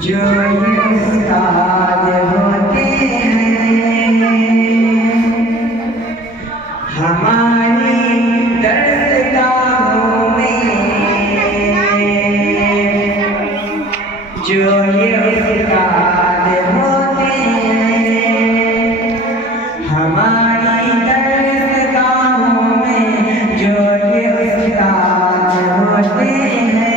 जो ये उस्ताद होते हैं हमारी दरगाहों में, जो ये उस्ताद होते हैं हमारी दरगाहों में, जो ये उस्ताद होते हैं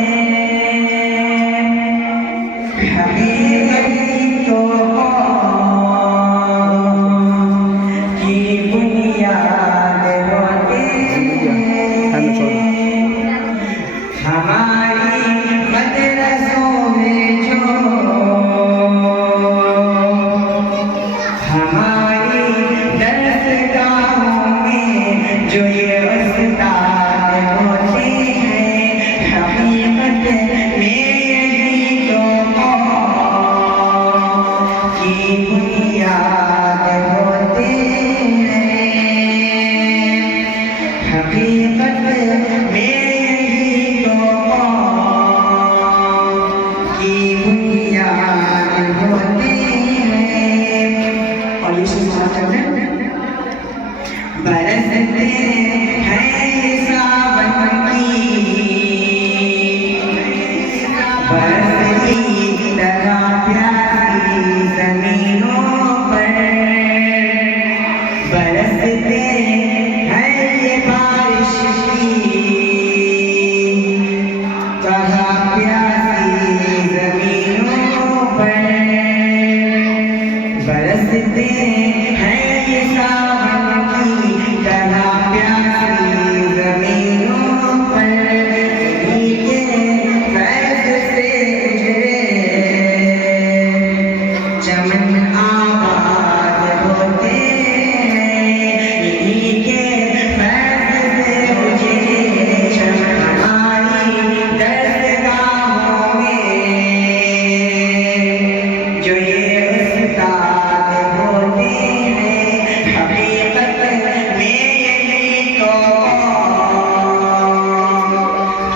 बरसते हैं सावन की बरसती तरह प्यासी ज़मीनों पर, बरसते हैं ये बारिश की तरह प्यासी ज़मीनों पर, बरसते हैं ये सावन की तरह प्यासी ज़मीनों पर, इन्हीं के फैज़ से चमन आबाद होते हैं, इन्हीं के फैज़ से चमन हमारी दरगाहों में, जो ये उस्ताद होते हैं हकीकत में यही तो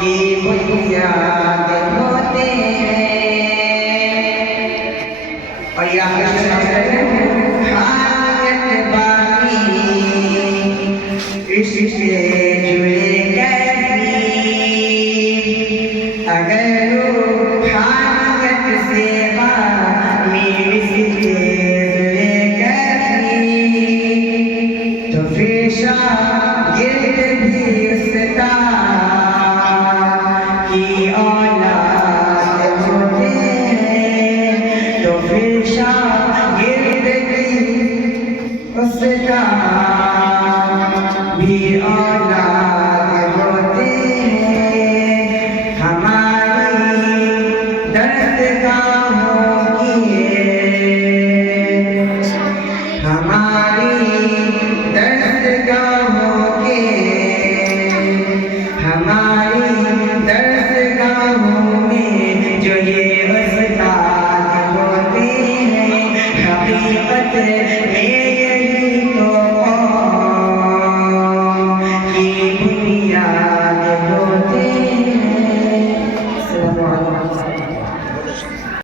की बुनियाद होते हैं। और ये हालत बाकी इससे जुड़े कैसी, अगर हालत से मेरी से जुड़े कैसी, तो फिर शागिर्द भी उस्ताद की औलाद होते हैं, तो फिर शागिर्द भी उस्ताद भी औलाद होते हैं हमारी दरगाहों की, हमारी दरगाहों के, हमारी दरगाहों में, जो ये उस्ताद होते हैं हकीकत